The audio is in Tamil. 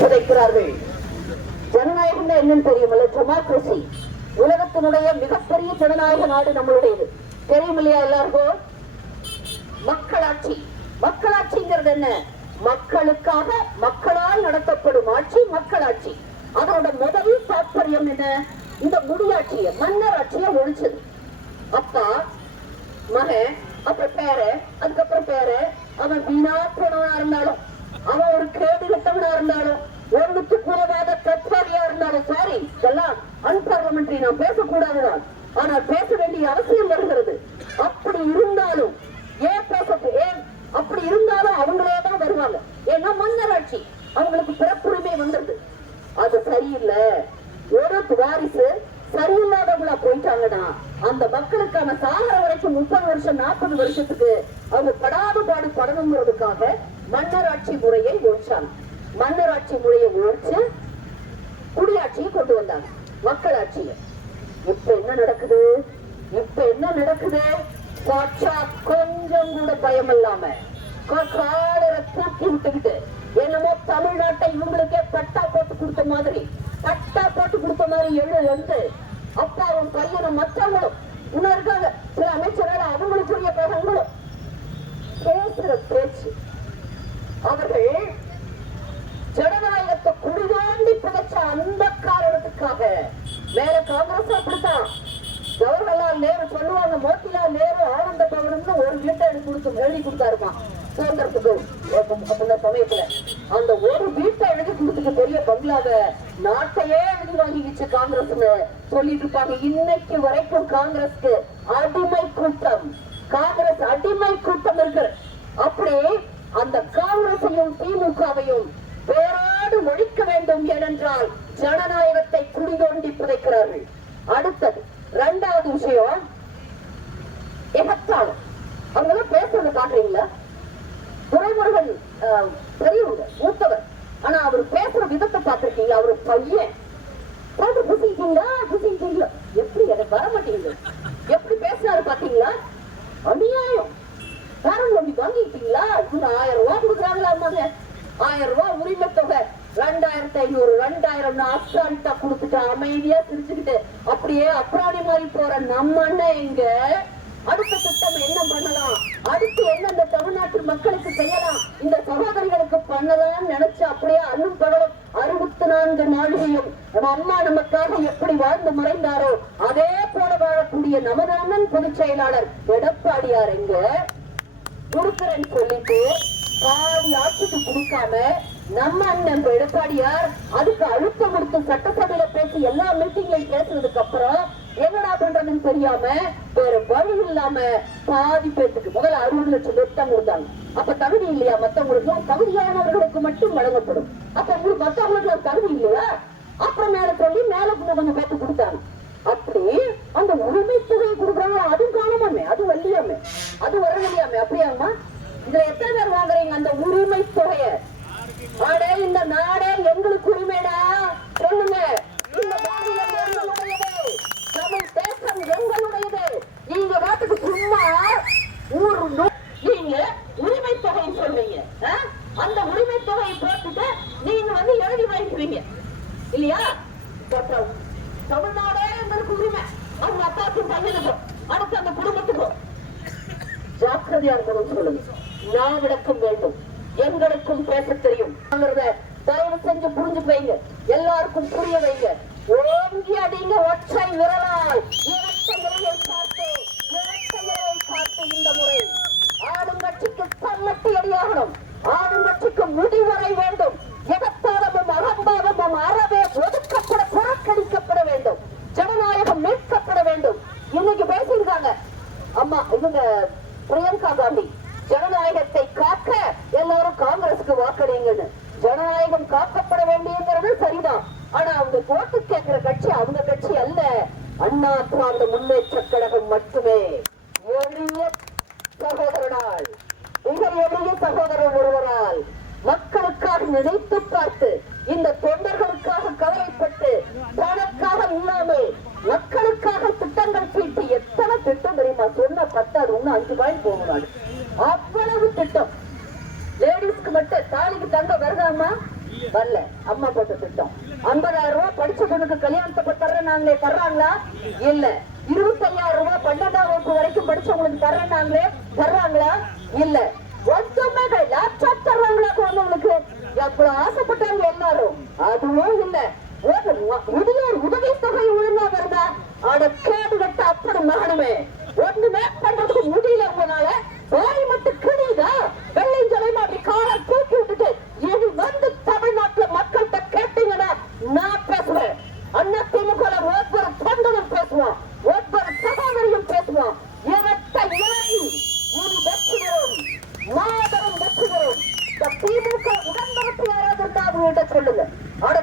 புதைக்கிறார்கள் ஜனநாயகம் என்னன்னு தெரியுமில்ல? டெமோக்ரஸி உலகத்தினுடைய மிகப்பெரிய ஜனநாயக நாடு நம்மளுடையது. தெரியும் இல்லையா எல்லாருக்கும்? மக்களாட்சி. மக்களாட்சிங்கிறது என்ன? மக்களுக்காக மக்களால் நடத்தப்படும் ஆட்சி மக்களாட்சி. அதோட முதல் தாற்பயம் என்ன? இந்த முடியாட்சிய மன்னர் ஆட்சியை ஒழிச்சது. அப்பா மகன் அப்புறம் பேர அதுக்கப்புறம் பேர. அவன் வீணா போனவனா இருந்தாலும் அவன் ஒரு கேடு கட்டவனா இருந்தாலும் ஒன்றுக்கு கூறவாத தற்பாரியா இருந்தாலும் சாரி இதெல்லாம் அன்பார்லமெண்ட்ரி நான் பேசக்கூடாதுதான். ஆனால் பேச வேண்டிய அவசியம் வருகிறது. அப்படி இருந்தாலும் ஏன் பேச ஏன் அப்படி இருந்தாலும் அவங்களே தான் வருவாங்க. ஏன்னா மன்னராட்சி அவங்களுக்கு பிறப்புரிமை வந்துருது. அது சரியில்லை. ஒரு வாரிசு சரியில்லாதவங்களா போயிட்டாங்கன்னா அந்த மக்களுக்கான சாகர வரைக்கும் முப்பது வருஷம் நாற்பது வருஷத்துக்கு அவங்க படாத பாடு படணுங்கிறதுக்காக மன்னராட்சி முறையை ஒழிச்சாங்க. மன்னராட்சி முறையை ஒழிச்சு குடியாட்சியை கொண்டு வந்தாங்க மக்களாட்சியை. இப்ப என்ன நடக்குது? இப்ப என்ன நடக்குது? சாட்சா கொஞ்சம் கூட பயம் இல்லாம கா- தூக்கி விட்டுக்கிட்டு என்னமோ தமிழ்நாட்டை இவங்களுக்கே பட்டா போட்டு கொடுத்த மாதிரி பட்டா போட்டு கொடுத்த மாதிரி எழு வந்து அப்பாவும் பையனும் மற்றவங்களும் இன்னும் இருக்காங்க சில அமைச்சர்கள் அவங்களுக்குரிய பேகங்களும் பேசுற பேச்சு. அவர்கள் வேற காங்கிரஸ் அப்படித்தான். ஜவஹர்லால் நேரு சொல்லுவாங்க மோத்திலால் நேரு ஆனந்த பவன் ஒரு வீட்டை எழுதி கொடுத்து எழுதி கொடுத்தாருமா சுதந்திரத்துக்கு. அந்த சமயத்துல அந்த ஒரு வீட்டை எழுதி கொடுத்துட்டு பெரிய பங்களாத நாட்டையே எழுதி வாங்கிக்கிச்சு காங்கிரஸ்னு சொல்லிட்டு இருப்பாங்க. இன்னைக்கு வரைக்கும் காங்கிரஸ்க்கு அடிமை கூட்டம் காங்கிரஸ் அடிமை கூட்டம் இருக்கு. அப்படி அந்த காங்கிரஸையும் திமுகவையும் பேராடு ஒழிக்க வேண்டும் ஏனென்றால் ஜனநாயக புதைக்கிறார்கள் அடுத்தது இரண்டாவது விஷயம் எகத்தாளம். அவங்க பேசுறது பாக்குறீங்களா துரைமுருகன் பெரியவங்க மூத்தவர். ஆனா அவர் பேசுற விதத்தை பார்த்திருக்கீங்களா? அவர் பையன். பார்த்து புசிக்கிங்களா? புசிக்கிங்களா? எப்படி எனக்கு வர மாட்டீங்க? எப்படி பேசுறாரு பாத்தீங்களா? அநியாயம். காரணம் நம்பி வாங்கிட்டீங்களா? இவங்க ஆயிரம் ரூபாய் கொடுக்குறாங்களா அம்மாங்க ஆயிரம் ரூபாய் உரிமை தொகை. ரெண்டாயிரத்தி ஐநூறு ரெண்டாயிரம் அசால்ட்டா கொடுத்துட்டு அமைதியா சிரிச்சுக்கிட்டு அப்படியே அப்ராணி மாதிரி போற நம்ம அண்ணன் எங்க அடுத்த திட்டம் என்ன பண்ணலாம்? அடுத்து என்ன இந்த தமிழ்நாட்டு மக்களுக்கு செய்யலாம்? இந்த சகோதரிகளுக்கு பண்ணலாம்னு நினைச்சு அப்படியே அண்ணும் பகலும் அறுபத்தி நான்கு நாடுகையும் நம்ம அம்மா நமக்காக எப்படி வாழ்ந்து மறைந்தாரோ அதே போல வாழக்கூடிய நமது அண்ணன் பொதுச் செயலாளர் எடப்பாடியார் எங்க கொடுக்குறேன்னு சொல்லிட்டு பாதி ஆட்சிக்கு கொடுக்காம நம்ம அண்ணன் எடப்பாடியார் அதுக்கு அழுத்தம் கொடுத்து சட்டசபையில பேசி எல்லா மீட்டிங்லயும் பேசுனதுக்கு அப்புறம் என்னடா பண்றதுன்னு தெரியாம வேற வழி இல்லாம பாதி பேத்துக்கு முதல்ல அறுபது லட்சம் பேர் தான் கொடுத்தாங்க. அப்ப தகுதி இல்லையா மத்தவங்களுக்கு தகுதியானவர்களுக்கு மட்டும் வழங்கப்படும். அப்ப உங்களுக்கு மத்தவங்களுக்கு தகுதி இல்லையா? அப்புறம் மேல சொல்லி மேல கொஞ்சம் பேத்து கொடுத்தாங்க. அப்படி அந்த உரிமை தொகை கொடுக்குறாங்க அதுவும் காணமாமே அது வள்ளியாமே. அது வரவில்லையாமே அப்படியாமா இதுல எத்தனை பேர் வாங்குறீங்க அந்த உரிமை தொகையை? ஆடே இந்த நாடே எங்களுக்கு உரிமைடா. சொல்லுங்க. இந்த மாநிலம் எங்களுடையது. தமிழ் தேசம் எங்களுடையது. நீங்க பாட்டுக்கு சும்மா ஊர் நீங்க உரிமை தொகை சொல்றீங்க. ஆ? அந்த உரிமை தொகையை போட்டுட்டு நீங்க வந்து எழுதி வாங்கிக்குவீங்க இல்லையா? அப்புறம் தமிழ்நாடே எங்களுக்கு உரிமை. அவங்க அப்பாவுக்கும் பையனுக்கும் அடுத்து அந்த குடும்பத்துக்கும் ஜாக்கிரதையா இருக்கணும் சொல்லுங்க. நான் நாவிடக்கும் வேண்டும். எங்களுக்கும் பேச தெரியும். தயவு செஞ்சு புரிஞ்சு வைங்க. எல்லாருக்கும் புரிய வைங்க. ஓங்கி அடிங்க ஒற்றை விரலால் இரட்டை விரலை பார்த்து இரட்டை விரலை பார்த்து இந்த முறை ஆளுங்கட்சிக்கு தன்னட்டி அடியாகணும் ஆளுங்கட்சிக்கு முடிவரை வேண்டும் எகத்தாளமும் அகம்பாவமும் அறவே ஒதுக்கப்பட புறக்கணிக்கப்பட வேண்டும் ஜனநாயகம் மீட்கப்பட வேண்டும் இன்னைக்கு பேசியிருக்காங்க அம்மா இவங்க பிரியங்கா காந்தி ஜனநாயகத்தை காக்க எல்லாரும் காங்கிரஸுக்கு வாக்களிங்கன்னு ஜனநாயகம் காக்கப்பட வேண்டியங்கிறது சரிதான் ஆனா அவங்க ஓட்டு கேட்கிற கட்சி அவங்க கட்சி அல்ல. அண்ணா திராவிட முன்னேற்ற கழகம் மட்டுமே. எளிய சகோதரனால் மிக எளிய சகோதரன் ஒருவரால் மக்களுக்காக நினைத்து பார்த்து இந்த தொண்டர்களுக்காக கவலைப்பட்டு தனக்காக இல்லாமல் மக்களுக்காக திட்டங்கள் தீட்டி எத்தனை திட்டம் தெரியுமா? சொன்ன பத்தாது ஒண்ணு அஞ்சு பாயிண்ட் போகும் நாடு அவ்வளவு திட்டம். லேடிஸ்க்கு மட்டும் தாலிக்கு தங்க வருதாமா வரல. அம்மா போட்ட திட்டம். ஐம்பதாயிரம் ரூபாய் படிச்ச பொண்ணுக்கு கல்யாணத்துக்கு தர்றேனாங்களே தர்றாங்களா? இல்ல. இருபத்தையாயிரம் ரூபாய் பன்னெண்டாம் வகுப்பு வரைக்கும் படிச்சவங்களுக்கு தர்றேனாங்களே தர்றாங்களா? இல்ல. ஒட்டுமே லேப்டாப் தர்றாங்களா குழந்தைங்களுக்கு? எவ்வளவு ஆசைப்பட்டாங்க எல்லாரும். அதுவும் இல்ல. ஒரு திமுக உடன்பிறப்பு யாராவது இருந்தா அவங்ககிட்ட சொல்லுங்க அட